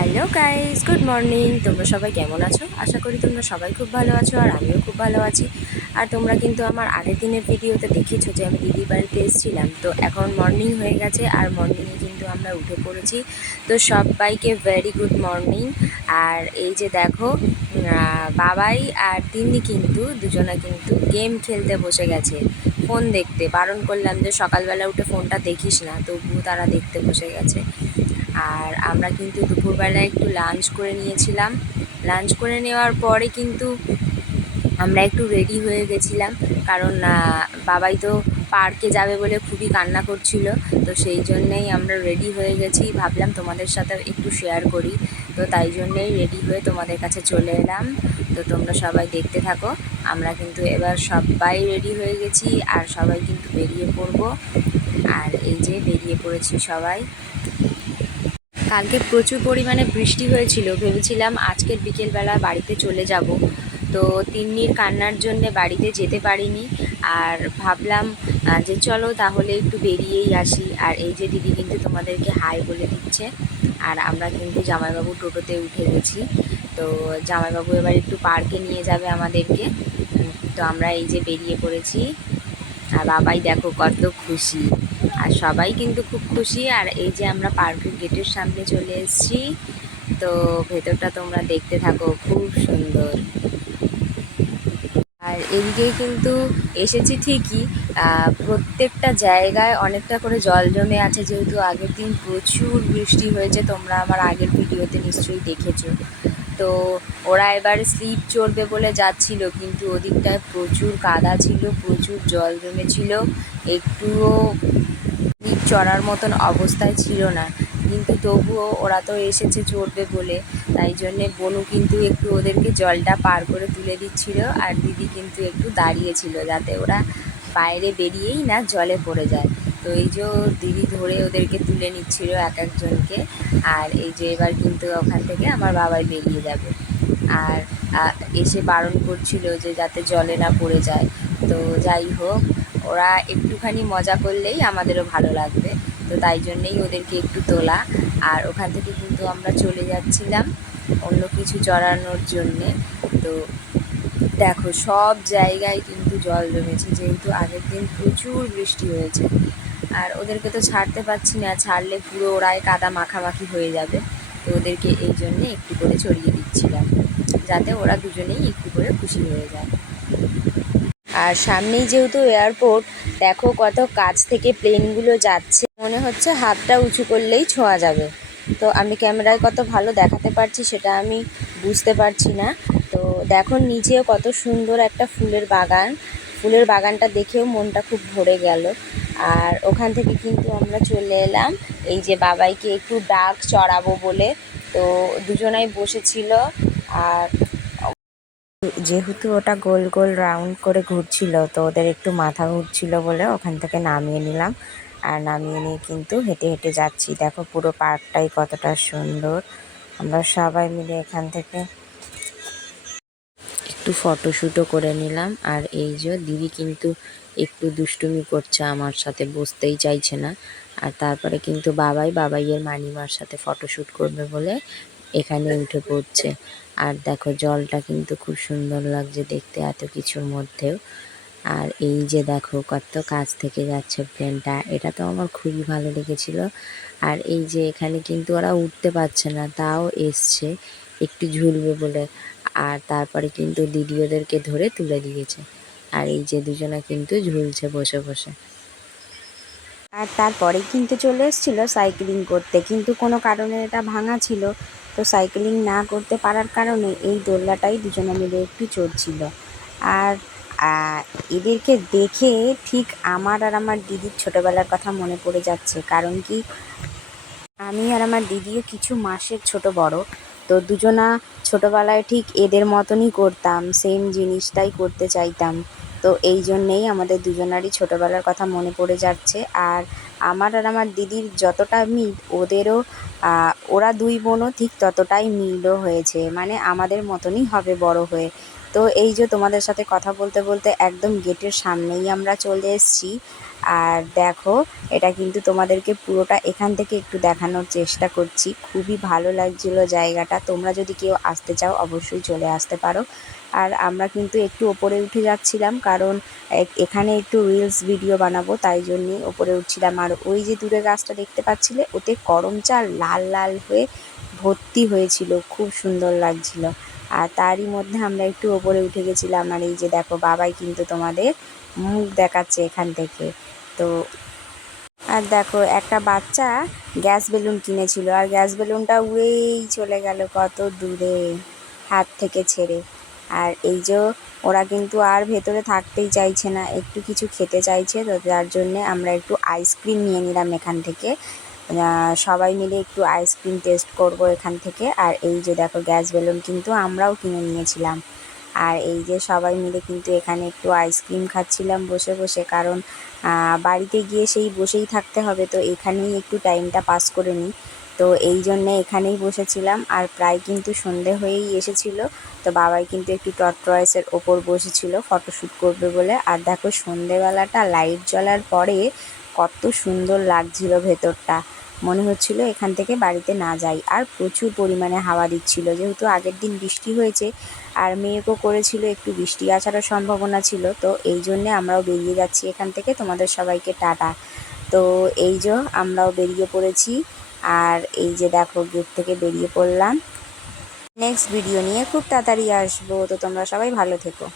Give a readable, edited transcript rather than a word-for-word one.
Hello guys, good morning. তোমরা সবাই কেমন আছো? আশা করি তোমরা সবাই খুব ভালো আছো, আর আমিও খুব ভালো আছি। আর তোমরা কিন্তু আমার আগের দিনের ভিডিওতে দেখেছো যে আমি দিদির বাড়িতে এসেছিলাম। তো এখন মর্নিং হয়ে গেছে, আর মর্নিংয়ে কিন্তু আমরা উঠে পড়েছি। তো সবাইকে ভেরি গুড মর্নিং। আর এই যে দেখো, বাবাই আর তিন্নি কিন্তু দুজনে কিন্তু গেম খেলতে বসে গেছে, ফোন দেখতে। বারণ করলাম যে সকালবেলা উঠে ফোনটা দেখিস না, তবুও তারা দেখতে বসে গেছে। আর আমরা কিন্তু দুপুরবেলা একটু লাঞ্চ করে নিয়েছিলাম। লাঞ্চ করে নেওয়ার পরে কিন্তু আমরা একটু রেডি হয়ে গেছিলাম, কারণ বাবাই তো পার্কে যাবে বলে খুবই কান্না করছিল। তো সেই জন্যেই আমরা রেডি হয়ে গেছি, ভাবলাম তোমাদের সাথে একটু শেয়ার করি। তো তাই জন্যেই রেডি হয়ে তোমাদের কাছে চলে এলাম। তো তোমরা সবাই দেখতে থাকো। আমরা কিন্তু এবার সবাই রেডি হয়ে গেছি, আর সবাই কিন্তু বেরিয়ে পড়বো। আর এই যে বেরিয়ে পড়েছি সবাই। কালকে প্রচুর পরিমাণে বৃষ্টি হয়েছিল, ভেবেছিলাম আজকের বিকেলবেলা বাড়িতে চলে যাব। তো তিন্নির কান্নার জন্যে বাড়িতে যেতে পারিনি। আর ভাবলাম যে চলো তাহলে একটু বেরিয়েই আসি। আর এই যে দিদি কিন্তু তোমাদেরকে হাই বলে দিচ্ছে। আর আমরা কিন্তু জামাইবাবু টোটোতে উঠে গেছি। তো জামাইবাবু এবার একটু পার্কে নিয়ে যাবে আমাদেরকে। তো আমরা এই যে বেরিয়ে পড়েছি। আর বাবাই দেখো কত খুশি, আর সবাই কিন্তু খুব খুশি। আর এই যে আমরা পার্কের গেটের সামনে চলে এসেছি। তো ভেতরটা তোমরা দেখতে থাকো, খুব সুন্দর। আর এদিকে কিন্তু এসেছি ঠিকই, প্রত্যেকটা জায়গায় অনেকটা করে জল জমে আছে, যেহেতু আগের দিন প্রচুর বৃষ্টি হয়েছে। তোমরা আমার আগের ভিডিওতে নিশ্চয়ই দেখেছো। তো ওরা এবার স্লিপ চড়বে বলে যাচ্ছিল, কিন্তু ওদিকটায় প্রচুর কাদা ছিল, প্রচুর জল জমেছিল। একটুও স্লিপ চড়ার মতন অবস্থায় ছিল না। কিন্তু তবুও ওরা তো এসেছে চড়বে বলে, তাই জন্যে বনু কিন্তু একটু ওদেরকে জলটা পার করে তুলে দিচ্ছিল। আর দিদি কিন্তু একটু দাঁড়িয়েছিল, যাতে ওরা বাইরে বেরিয়েই না জলে পড়ে যায়। তো এই যে দিদি ধরে ওদেরকে তুলে নিচ্ছিল এক একজনকে। আর এই যে এবার কিন্তু ওখান থেকে আমার বাবাই বেরিয়ে যাবে। আর এসে বারণ করছিল যে যাতে জলে না পড়ে যায়। তো যাই হোক, ওরা একটুখানি মজা করলেই আমাদেরও ভালো লাগবে। তো তাই জন্যেই ওদেরকে একটু তোলা। আর ওখান থেকে কিন্তু আমরা চলে যাচ্ছিলাম অন্য কিছু চড়ানোর জন্যে। তো দেখো সব জায়গায় কিন্তু জল জমেছে, যেহেতু আগের দিন প্রচুর বৃষ্টি হয়েছে। আর ওদেরকে তো ছাড়তে পারছি না, ছাড়লে পুরো ওরাই কাদা মাখামাখি হয়ে যাবে। তো ওদেরকে এই জন্যে একটু করে ছড়িয়ে দিচ্ছিলাম, যাতে ওরা দুজনেই একটু করে খুশি হয়ে যায়। আর সামনেই যেহেতু এয়ারপোর্ট, দেখো কত কাছ থেকে প্লেনগুলো যাচ্ছে, মনে হচ্ছে হাতটা উঁচু করলেই ছোঁয়া যাবে। তো আমি ক্যামেরায় কত ভালো দেখাতে পারছি সেটা আমি বুঝতে পারছি না। তো দেখো নিচেও কত সুন্দর একটা ফুলের বাগান, ফুলের বাগানটা দেখেও মনটা খুব ভরে গেল। আর ওখান থেকে কিন্তু আমরা চলে এলাম এই যে বাবাইকে একটু ডাক চড়াবো বলে। তো দুজনাই বসেছিল। আর যেহেতু ওটা গোল গোল রাউন্ড করে ঘুরছিল, তো ওদের একটু মাথা ঘুরছিল বলে ওখান থেকে নামিয়ে নিলাম। আর নামিয়ে নিয়ে কিন্তু হেঁটে হেঁটে যাচ্ছি। দেখো পুরো পার্কটাই কতটা সুন্দর। আমরা সবাই মিলে এখান থেকে একটু ফটোশ্যুটও করে নিলাম। আর এই যে দিদি কিন্তু একটু দুষ্টুমি করছে, আমার সাথে বসতেই চাইছে না। আর তারপরে কিন্তু বাবাইয়ের মানিমার সাথে ফটোশ্যুট করবে বলে এখানে উঠে পড়ছে। আর দেখো জলটা কিন্তু খুব সুন্দর লাগছে দেখতে এত কিছুর মধ্যেও। আর এই যে দেখো কত কাছ থেকে যাচ্ছে প্লেনটা, এটা তো আমার খুবই ভালো লেগেছিল। আর এই যে এখানে কিন্তু ওরা উঠতে পারছে না, তাও এসছে একটু ঝুলবে বলে। আর তারপরে কিন্তু দিদি ওদেরকে ধরে তুলে দিয়েছে। আর এই যে দুজনা কিন্তু ঝুলছে বসে বসে। আর তারপরে কিন্তু চলে এসেছিলো সাইক্লিং করতে, কিন্তু কোনো কারণে এটা ভাঙা ছিল। তো সাইক্লিং না করতে পারার কারণে এই দোলনাটাই দুজনে মিলে একটু চড়ছিল। আর এদেরকে দেখে ঠিক আমার আর আমার দিদির ছোটোবেলার কথা মনে পড়ে যাচ্ছে। কারণ কি, আমি আর আমার দিদিও কিছু মাসের ছোট বড়। তো দুজনা ছোটোবেলায় ঠিক এদের মতনই করতাম, সেম জিনিসটাই করতে চাইতাম। তো এই জন্যেই আমাদের দুজনারই ছোটোবেলার কথা মনে পড়ে যাচ্ছে। আর আমার আর আমার দিদির যতটা মিল, ওদেরও ওরা দুই বোনও ঠিক ততটাই মিলও হয়েছে, মানে আমাদের মতনই হবে বড় হয়ে। তো এই যে তোমাদের সাথে কথা বলতে বলতে একদম গেটের সামনেই আমরা চলে এসেছি। আর দেখো এটা কিন্তু তোমাদেরকে পুরোটা এখান থেকে একটু দেখানোর চেষ্টা করছি। খুবই ভালো লাগছিল জায়গাটা। তোমরা যদি কেউ আসতে চাও অবশ্যই চলে আসতে পারো। আর আমরা কিন্তু একটু ওপরে উঠে যাচ্ছিলাম, কারণ এখানে একটু রিলস ভিডিও বানাবো, তাই জন্যই ওপরে উঠছিলাম। আর ওই যে দূরে গাছটা দেখতে পাচ্ছিলে, ওতে করম চাল লাল লাল হয়ে ভর্তি হয়েছিল, খুব সুন্দর লাগছিল। আর তারই মধ্যে আমরা একটু ওপরে উঠে গেছিলাম। আর এই যে দেখো বাবাই কিন্তু তোমাদের মুখ দেখাচ্ছে এখান থেকে। তো আর দেখো একটা বাচ্চা গ্যাস বেলুন কিনেছিল, আর গ্যাস বেলুনটা উড়েই চলে গেল কত দূরে হাত থেকে ছেড়ে। আর এই যে ওরা কিন্তু আর ভেতরে থাকতেই চাইছে না, একটু কিছু খেতে চাইছে। তো যার জন্যে আমরা একটু আইসক্রিম নিয়ে নিলাম এখান থেকে। সবাই মিলে একটু আইসক্রিম টেস্ট করব এখান থেকে। আর এই যে দেখো গ্যাস বেলুন কিন্তু আমরাও কিনে নিয়েছিলাম। আর এই যে সবাই মিলে কিন্তু এখানে একটু আইসক্রিম খাচ্ছিলাম বসে বসে, কারণ বাড়িতে গিয়ে সেই বসেই থাকতে হবে, তো এখানেই একটু টাইমটা পাস করে নিই। তো এই জন্যে এখানেই বসেছিলাম। আর প্রায় কিন্তু সন্ধে হয়েই এসেছিলো। তো বাবাই কিন্তু একটু টর্টয়েসের ওপর বসেছিল ফটোশ্যুট করবে বলে। আর দেখো সন্ধেবেলাটা লাইট জ্বলার পরে কত সুন্দর লাগছিল ভেতরটা, মনে হচ্ছিল এখান থেকে বাড়িতে না যাই। আর প্রচুর পরিমাণে হাওয়া দিচ্ছিল, যেহেতু আগের দিন বৃষ্টি হয়েছে আর মেঘও করেছিল, একটু বৃষ্টি আসারও সম্ভাবনা ছিল। তো এই জন্যে আমরাও বেরিয়ে যাচ্ছি এখান থেকে। তোমাদের সবাইকে টাটা। তো এই যে আমরাও বেরিয়ে পড়েছি। আর এই যে দেখো গেট থেকে বেরিয়ে পড়লাম। নেক্সট ভিডিও নিয়ে খুব তাড়াতাড়ি আসবো। তো তোমরা সবাই ভালো থেকো।